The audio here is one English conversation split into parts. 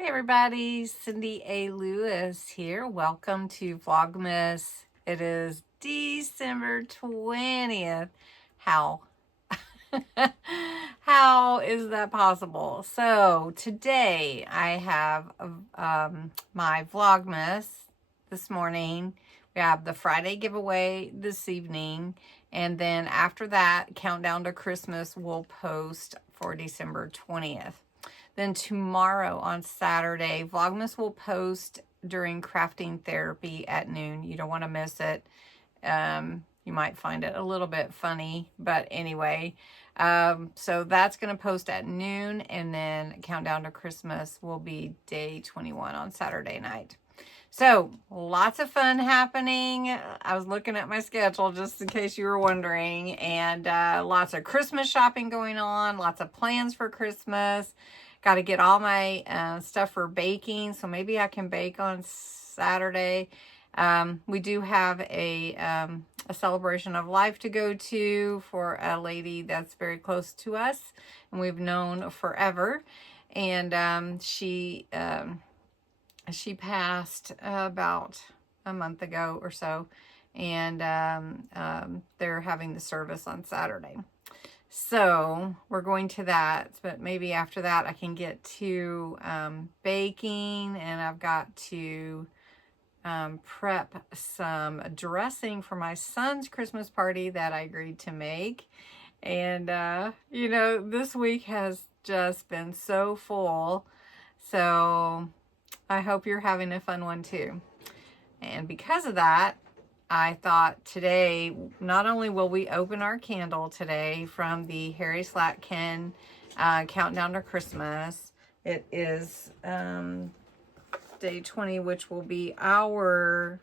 Hey everybody, Cindy A. Lewis here. Welcome to Vlogmas. It is December 20th. How? How is that possible? So today I have my Vlogmas this morning. We have the Friday giveaway this evening. And then after that, Countdown to Christmas will post for December 20th. Then tomorrow on Saturday, Vlogmas will post during crafting therapy at noon. You don't want to miss it. You might find it a little bit funny, but anyway. So that's going to post at noon, and then Countdown to Christmas will be day 21 on Saturday night. So lots of fun happening. I was looking at my schedule just in case you were wondering, and lots of Christmas shopping going on, lots of plans for Christmas. Got to get all my stuff for baking, so maybe I can bake on Saturday. We do have a celebration of life to go to for a lady that's very close to us, and we've known forever. And she passed about a month ago or so, and they're having the service on Saturday. So we're going to that, but maybe after that I can get to baking, and I've got to prep some dressing for my son's Christmas party that I agreed to make. And, you know, this week has just been so full. So I hope you're having a fun one too. And because of that, I thought today, not only will we open our candle today from the Harry Slatkin Countdown to Christmas. It is day 20, which will be our,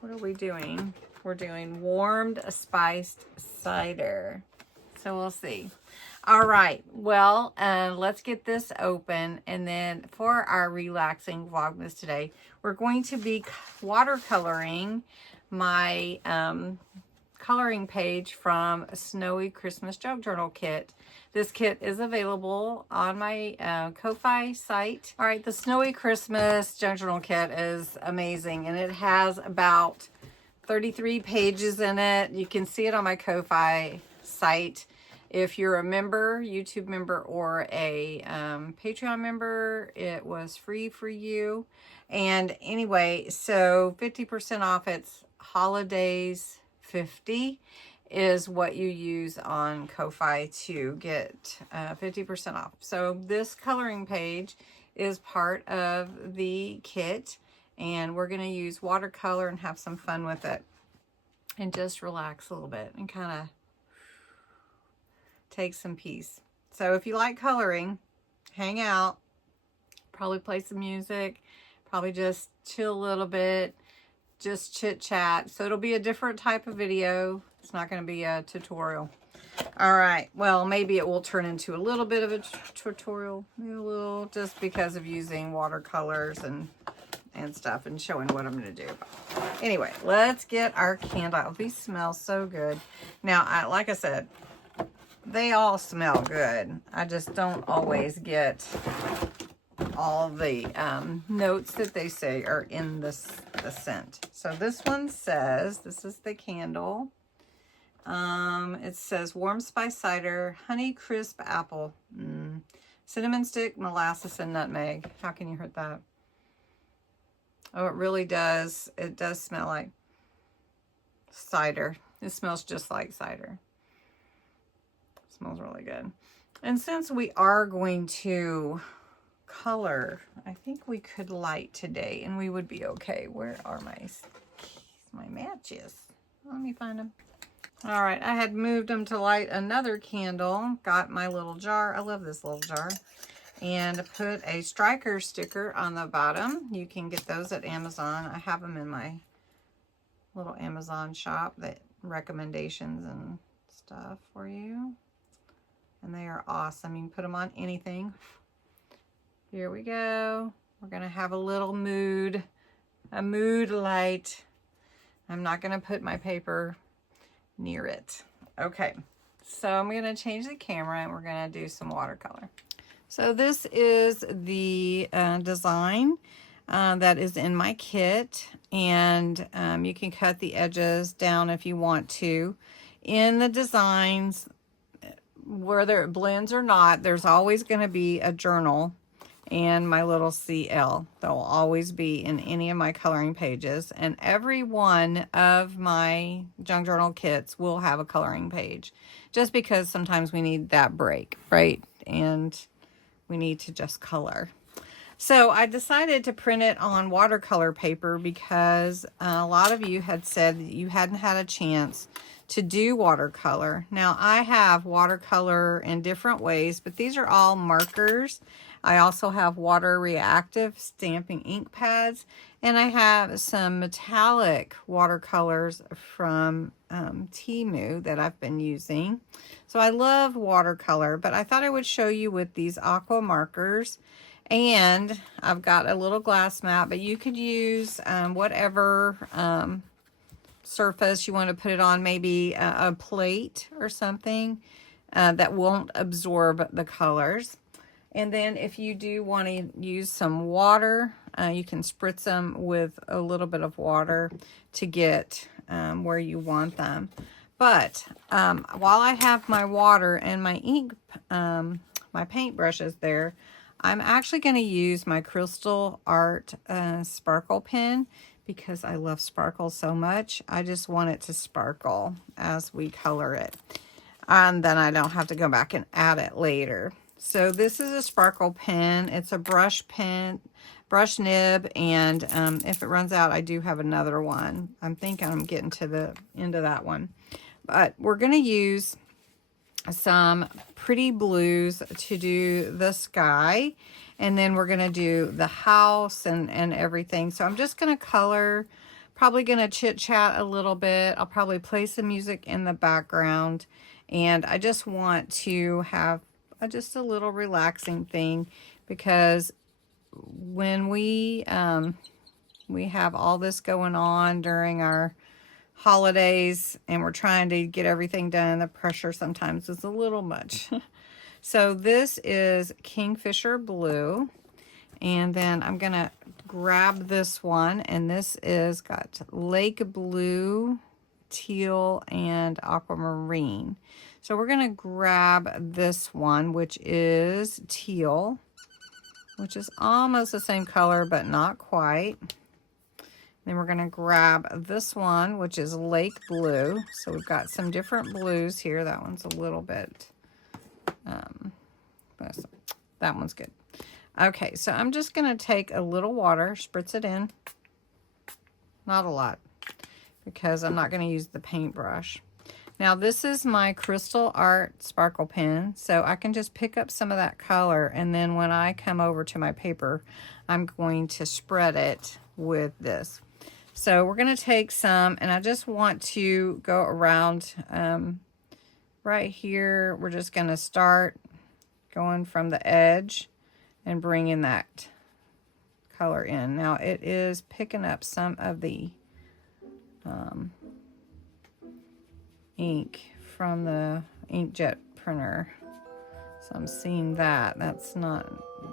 what are we doing? We're doing warmed spiced cider. So we'll see. All right, well, let's get this open. And then for our relaxing Vlogmas today, we're going to be watercoloring my coloring page from Snowy Christmas Jug Journal Kit. This kit is available on my Ko-Fi site. All right, the Snowy Christmas Jug Journal Kit is amazing, and it has about 33 pages in it. You can see it on my Ko-Fi site. If you're a member, YouTube member, or a Patreon member, it was free for you. And anyway, so 50% off. It's Holidays 50 is what you use on Ko-Fi to get 50% off. So this coloring page is part of the kit, and we're going to use watercolor and have some fun with it and just relax a little bit and kind of take some peace. So if you like coloring, hang out, probably play some music, probably just chill a little bit, just chit chat. So it'll be a different type of video. It's not going to be a tutorial. All right, well, maybe it will turn into a little bit of a tutorial, maybe a little, just because of using watercolors and stuff and showing what I'm going to do. Anyway, let's get our candle out. These smell so good. Now, like I said, they all smell good. I just don't always get all the notes that they say are in the scent. So this one says, this is the candle. It says warm spice cider, honey crisp apple, cinnamon stick, molasses, and nutmeg. How can you hurt that? Oh, it really does. It does smell like cider. It smells just like cider. It smells really good. And since we are going to color, I think we could light today and we would be okay. Where are my matches? Let me find them. All right, I had moved them to light another candle. Got my little jar. I love this little jar. And put a striker sticker on the bottom. You can get those at Amazon. I have them in my little Amazon shop, that recommendations and stuff for you. And they are awesome. You can put them on anything. Here we go. We're going to have a little mood, a mood light. I'm not going to put my paper near it. Okay, so I'm going to change the camera and we're going to do some watercolor. So this is the design that is in my kit, and you can cut the edges down if you want to. In the designs, whether it blends or not, there's always going to be a journal and my little CL. That will always be in any of my coloring pages, and every one of my junk journal kits will have a coloring page, just because sometimes we need that break, right? And we need to just color. So I decided to print it on watercolor paper because a lot of you had said that you hadn't had a chance to do watercolor. Now I have watercolor in different ways, but these are all markers. I also have water reactive stamping ink pads, and I have some metallic watercolors from Temu that I've been using. So I love watercolor, but I thought I would show you with these aqua markers. And I've got a little glass mat, but you could use whatever surface you want to put it on, maybe a plate or something that won't absorb the colors. And then if you do want to use some water, you can spritz them with a little bit of water to get where you want them. But while I have my water and my ink, my paint brushes there, I'm actually going to use my Crystal Art sparkle pen because I love sparkle so much. I just want it to sparkle as we color it. And then I don't have to go back and add it later. So this is a sparkle pen. It's a brush pen, brush nib, and if it runs out, I do have another one. I'm thinking I'm getting to the end of that one. But we're going to use some pretty blues to do the sky, and then we're going to do the house and everything. So I'm just going to color, probably going to chit chat a little bit. I'll probably play some music in the background, and I just want to have just a little relaxing thing, because when we have all this going on during our holidays and we're trying to get everything done, the pressure sometimes is a little much. So this is Kingfisher Blue, and then I'm gonna grab this one, and this is got Lake Blue, Teal, and Aquamarine. So we're gonna grab this one, which is Teal, which is almost the same color but not quite. Then we're going to grab this one, which is Lake Blue. So we've got some different blues here. That one's a little bit, that one's good. Okay, so I'm just going to take a little water, spritz it in. Not a lot, because I'm not going to use the paintbrush. Now this is my Crystal Art sparkle pen, so I can just pick up some of that color, and then when I come over to my paper, I'm going to spread it with this. So we're going to take some, and I just want to go around right here. We're just going to start going from the edge and bringing that color in. Now it is picking up some of the ink from the inkjet printer. So I'm seeing that. That's not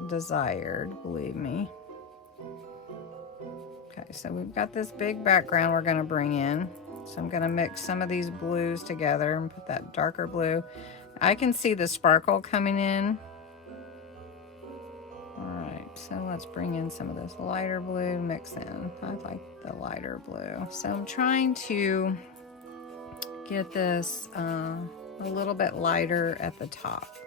desired, believe me. Okay, so we've got this big background we're going to bring in. So I'm going to mix some of these blues together and put that darker blue. I can see the sparkle coming in. Alright, so let's bring in some of this lighter blue, mix in. I like the lighter blue. So I'm trying to get this a little bit lighter at the top.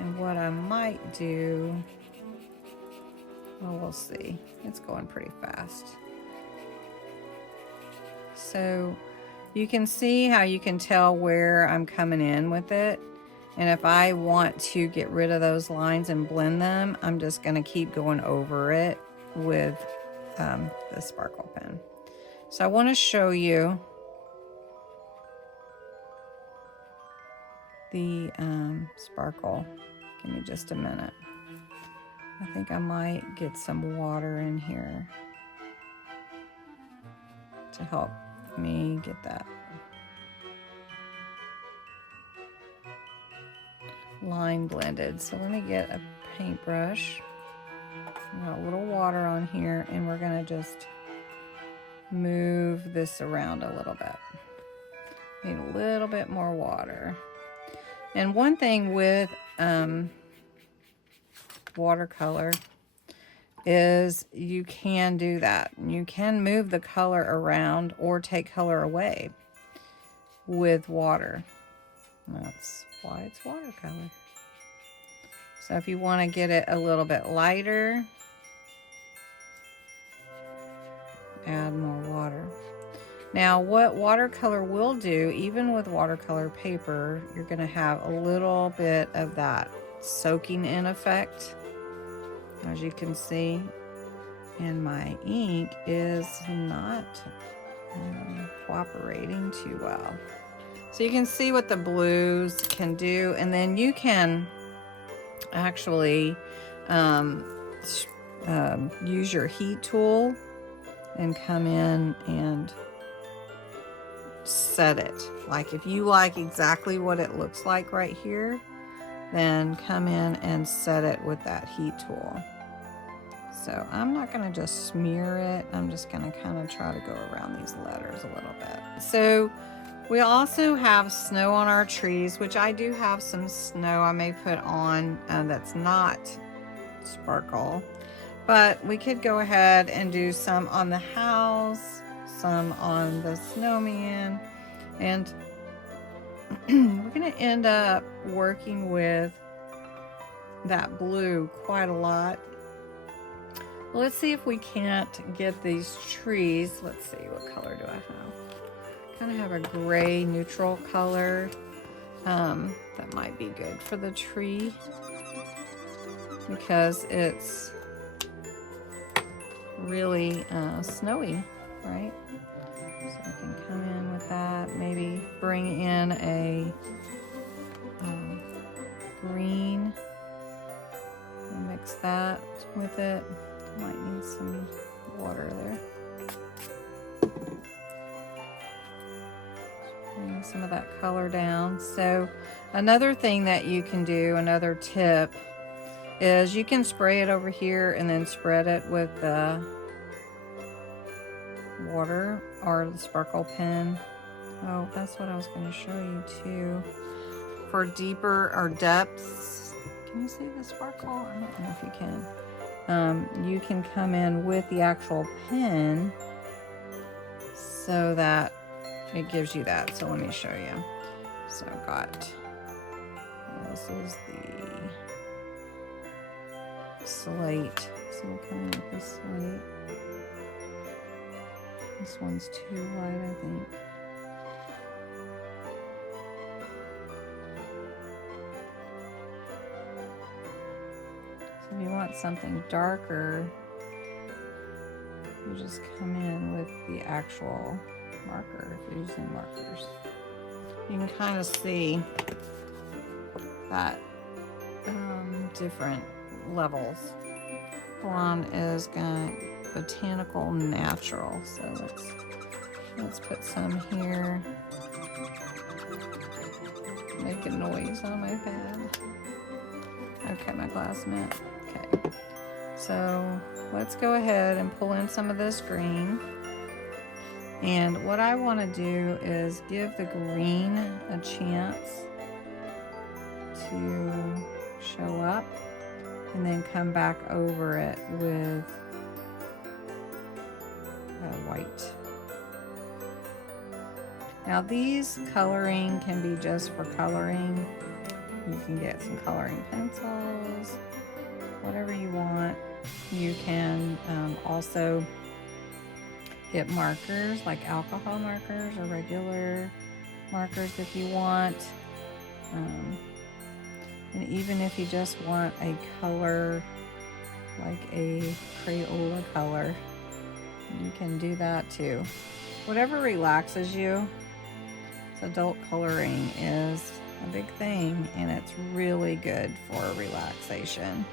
And what I might do, well, we'll see. It's going pretty fast. So you can see how you can tell where I'm coming in with it. And if I want to get rid of those lines and blend them, I'm just going to keep going over it with the sparkle pen. So I want to show you the sparkle. Give me just a minute. I think I might get some water in here to help me get that line blended. So let me get a paintbrush. Got a little water on here, and we're gonna just move this around a little bit. Need a little bit more water. And one thing with watercolor is you can do that. You can move the color around or take color away with water. That's why it's watercolor. So if you want to get it a little bit lighter, add more water. Now what watercolor will do, even with watercolor paper, you're going to have a little bit of that soaking in effect, as you can see. And my ink is not cooperating too well. So you can see what the blues can do, and then you can actually use your heat tool and come in and set it. Like if you like exactly what it looks like right here, then come in and set it with that heat tool. So I'm not going to just smear it. I'm just going to kind of try to go around these letters a little bit. So we also have snow on our trees, which I do have some snow I may put on that's not sparkle. But we could go ahead and do some on the house, some on the snowman, and we're going to end up working with that blue quite a lot. Well, let's see if we can't get these trees. Let's see, what color do I have? Kind of have a gray neutral color. That might be good for the tree because it's really snowy, right? So we can come in with that, maybe bring in a green and mix that with it. Might need some water there. Bring some of that color down. So another thing that you can do, another tip, is you can spray it over here and then spread it with the water or the sparkle pen. Oh, that's what I was going to show you too. For deeper or depths, can you see the sparkle? I don't know if you can. You can come in with the actual pen so that it gives you that. So let me show you. So I've got, this is the slate. So we'll come in with the slate. This one's too light, I think. If you want something darker, you just come in with the actual marker if you're using markers. You can kind of see that different levels. One is botanical natural, so let's put some here. Make a noise on my pad. Okay, my glass mat. Okay, so let's go ahead and pull in some of this green. And what I want to do is give the green a chance to show up and then come back over it with white. Now these coloring can be just for coloring. You can get some coloring pencils, whatever you want. You can also get markers like alcohol markers or regular markers if you want. And even if you just want a color like a Crayola color, you can do that too. Whatever relaxes you. Adult coloring is a big thing, and it's really good for relaxation.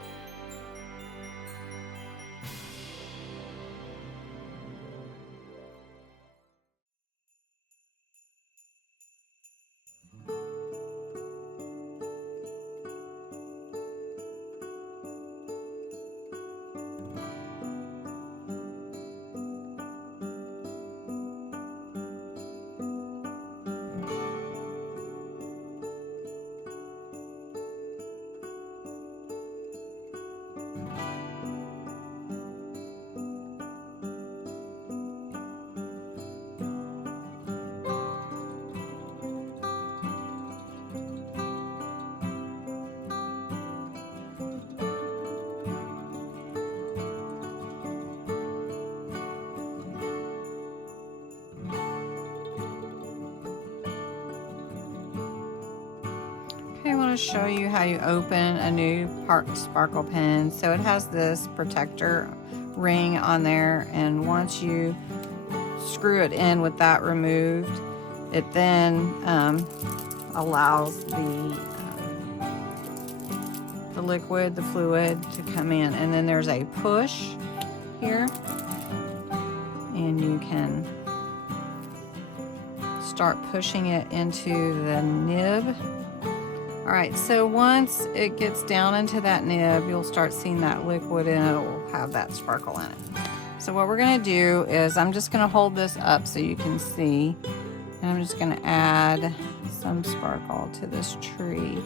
want to show you how you open a new Park Sparkle pen. So it has this protector ring on there, and once you screw it in with that removed, it then allows the liquid, the fluid to come in. And then there's a push here, and you can start pushing it into the nib. All right, so once it gets down into that nib, you'll start seeing that liquid and it will have that sparkle in it. So what we're gonna do is I'm just gonna hold this up so you can see, and I'm just gonna add some sparkle to this tree.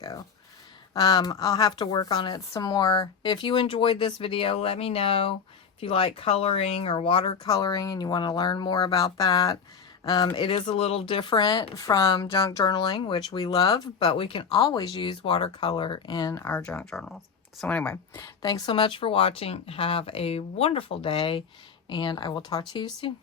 Go. I'll have to work on it some more. If you enjoyed this video, let me know. If you like coloring or watercoloring and you want to learn more about that. It is a little different from junk journaling, which we love, but we can always use watercolor in our junk journals. So anyway, thanks so much for watching. Have a wonderful day, and I will talk to you soon.